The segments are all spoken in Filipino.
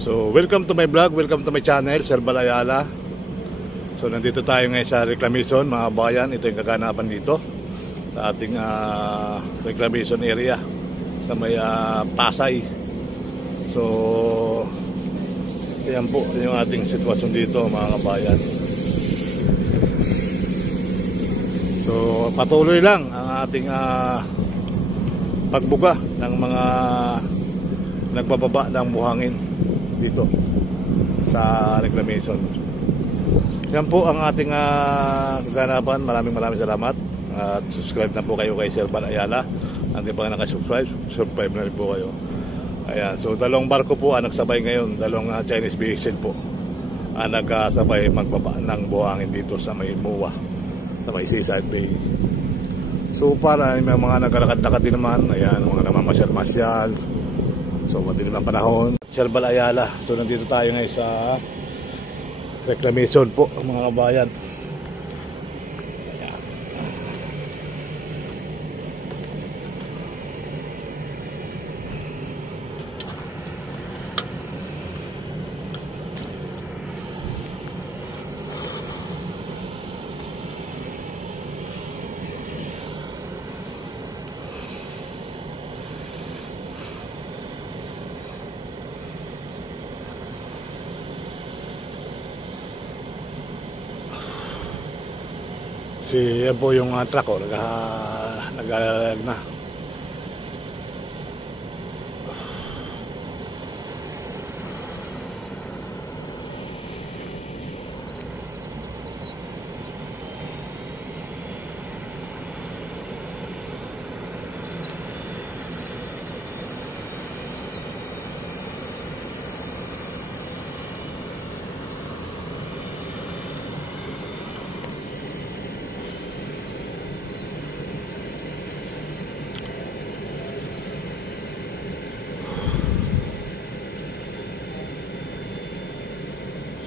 So, welcome to my vlog, welcome to my channel, Sir Balayala. So, nandito tayo ngayon sa reclamation, mga bayan. Ito yung kaganapan dito sa ating reclamation area sa may Pasay. So, ayan po yung ating sitwasyon dito, mga kabayan. So, patuloy lang ang ating pagbuga ng mga nagbababa ng buhangin dito sa reclamation. Yan po ang ating kaganapan. Maraming salamat at subscribe na po kayo kay Sir Balayala. Hindi pa nakasubscribe, subscribe na rin po kayo. Ayan, so dalawang barko po ang nagsabay ngayon, dalawang Chinese vessel po ang nagsabay magbaba ng buhangin dito sa may MOA, sa may Seaside Bay. So para may mga naglalakad-lakad din naman, ayan, mga namamasyal-masyal. So madilim ang panahon. Sir Balayala. So nandito tayo ngayon sa reclamation po, mga kabayan. Yan po yung truck, nag-alalag na.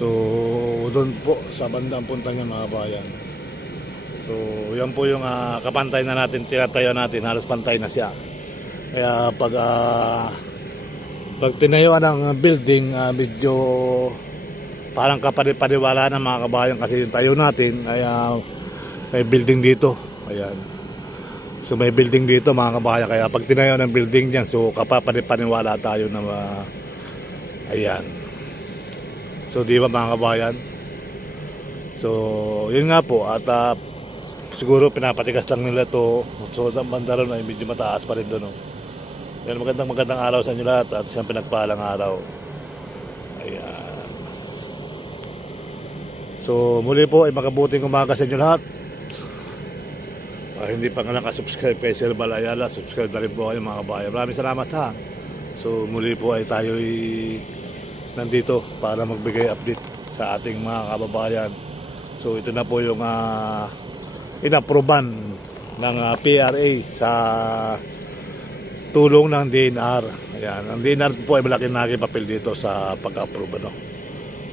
So, doon po sa bandang punta niya, mga bayan. So, yan po yung kapantay na natin, tinatayo natin, halos pantay na siya. Kaya pag tinayuan ng building, medyo parang kapaniwala na, mga kabayan, kasi yung tayo natin, kaya may building dito. Ayan. So, may building dito, mga kabayan, kaya pag tinayo ng building diyan, so kapaniwala tayo na ayan. So di ba, mga kabayan? So yun nga po, at siguro pinapatigas lang nila to. So ang banda ron ay medyo mataas pa rin doon, no? Yan, magandang araw sa inyo lahat at siyang pinagpalang araw. Ayan. So muli po ay makabuting umaga sa inyo lahat. Hindi pa nga nakasubscribe kay Sir Balayala, subscribe na rin po kayo, mga kabayan. Maraming salamat, ha. So muli po ay tayo'y nandito para magbigay update sa ating mga kababayan. So ito na po yung inaproban ng PRA sa tulong ng DNR. Ayan, ang DNR po ay malaking naging papel dito sa pag-approve, ano.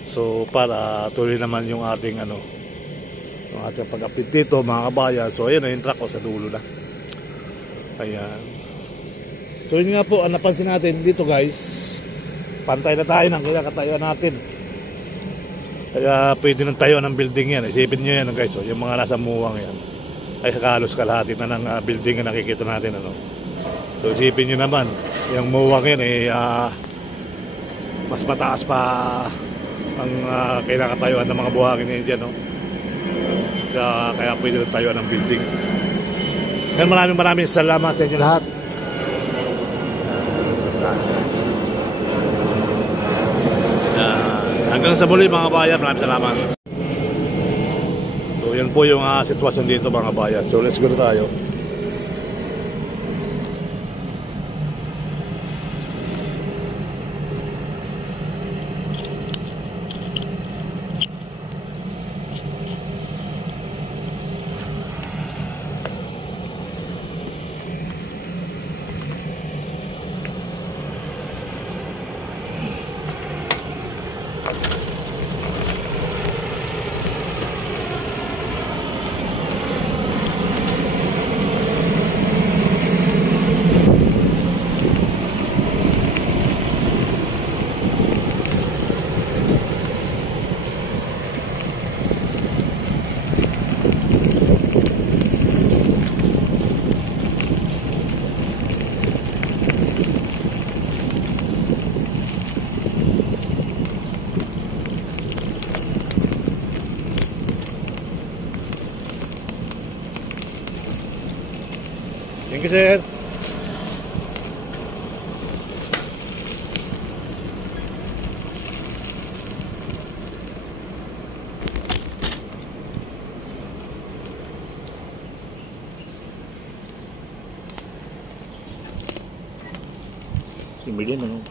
So para tuloy naman yung ating yung ating pag-update dito, mga kabayan. So ayun na yung truck sa dulo na. Ayan. So yun nga po ang napansin natin dito, guys. Pantay na tayo ng kinakatayuan natin. Kaya pwede nang tayo ng building yan. Isipin nyo yan, guys. Yung mga nasa muwang yan ay halos kalahati na ng building na nakikita natin, ano. So isipin nyo naman, yung muwang yan mas mataas pa ang kinakatayuan ng mga buhangin yan dyan, no? Kaya pwede nang tayo ng building. Kaya maraming salamat sa inyo lahat. Hanggang sa muli, mga bayan, maraming salamat. So yan po yung sitwasyon dito, mga bayan. So let's go na tayo. you, sir. Immediate, ano?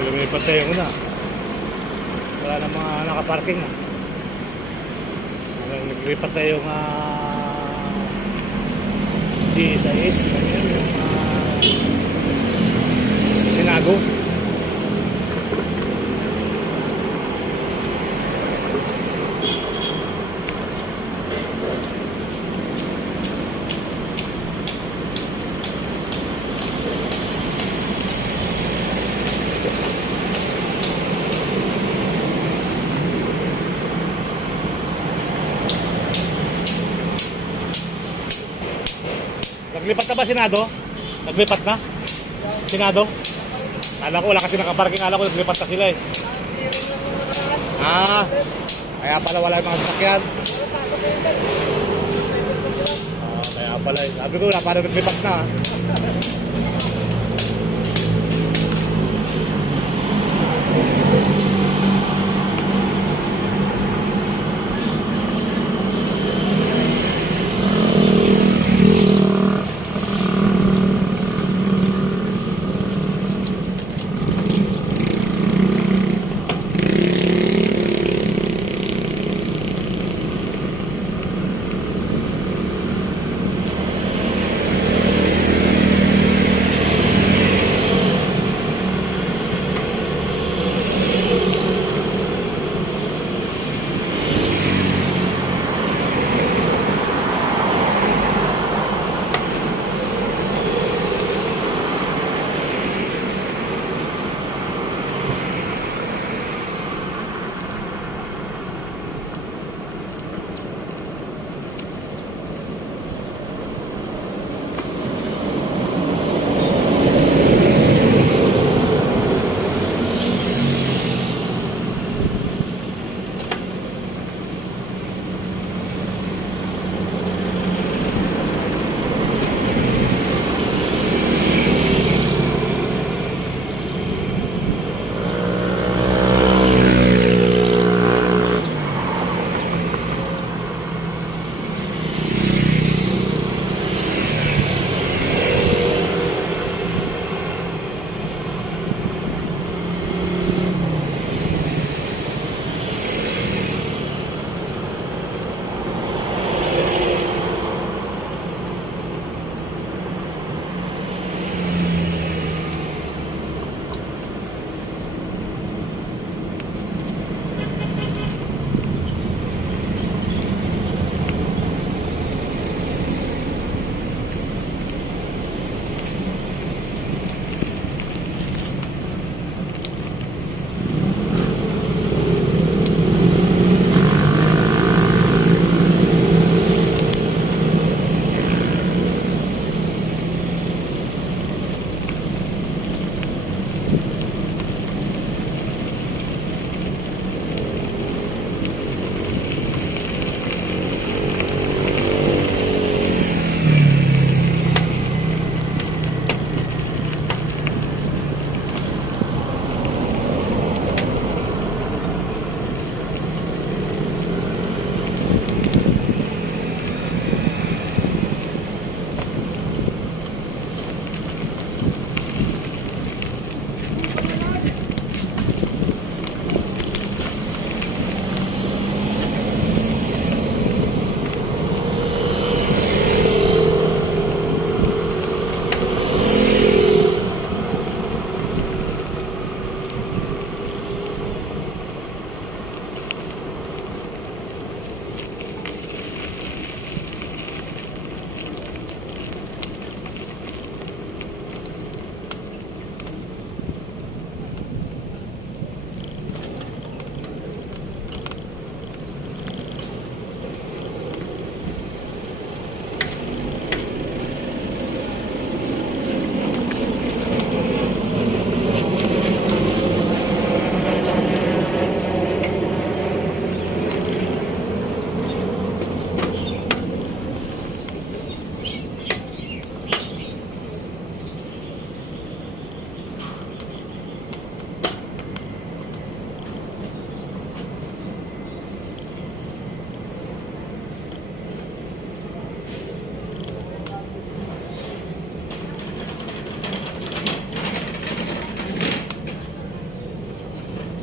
Lumipat tayo muna. Wala na mga nakaparking na. Naglipat tayo nga di sa east. Yung Sinago. Naglipat na ba Senado? Naglipat na? Senado? Kala ko wala kasi nakaparking. Kala ko naglipat na sila eh. Ah, kaya pala wala yung mga sasakyan. Kaya pala eh. Sabi ko wala, parang naglipat na.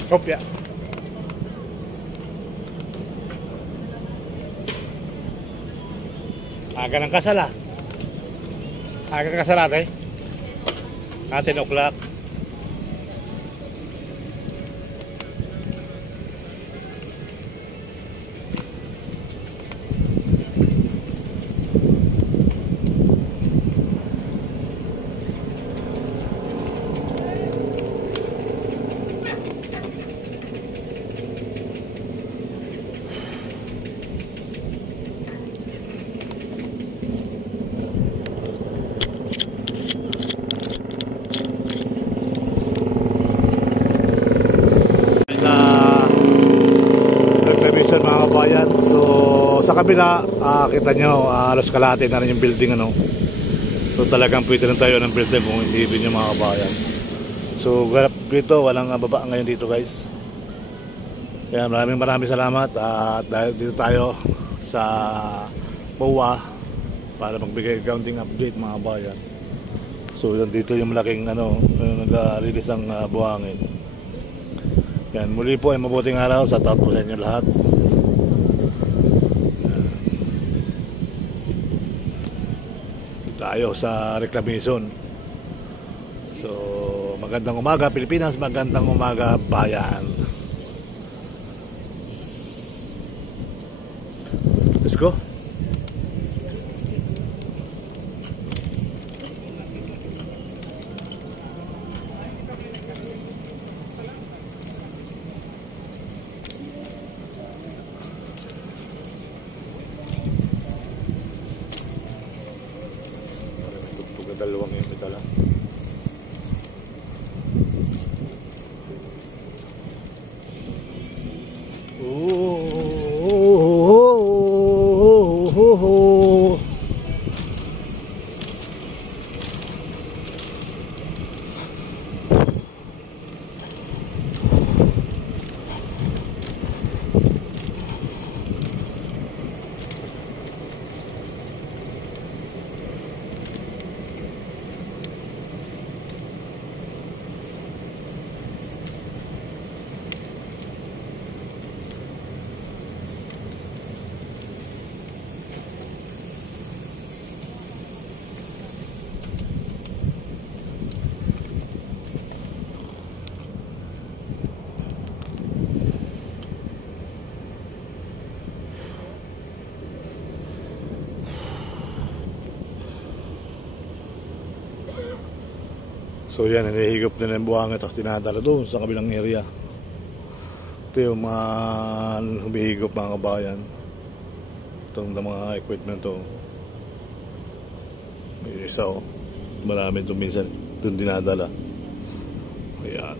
Kopya. Aga ng kasal ah. Aga ng kasal ate. 10 o'clock. Mga kabayan, so sa kabila kita nyo halos kalahati na rin yung building ano. So talagang pwede lang tayo ng building kung isipin nyo mga kabayan. So garap dito, walang baba ngayon dito guys. Kaya maraming salamat at dahil dito tayo sa MOA para magbigay counting update mga kabayan. So dito yung malaking ano, nag-release ng buhangin. Yan, muli po ay mabuting araw sa tapo sa inyo lahat. Tayo sa reclamation. So magandang umaga Pilipinas, magandang umaga bayan. Let's go. Dalawang yung ito lang. So yan, hinihigop na ng buhangin tapos tinadala doon sa kabilang area. Ito yung mga humihigop mga kabayan. Itong mga equipment to. May isa oh. Marami ito minsan doon dinadala. Ayan.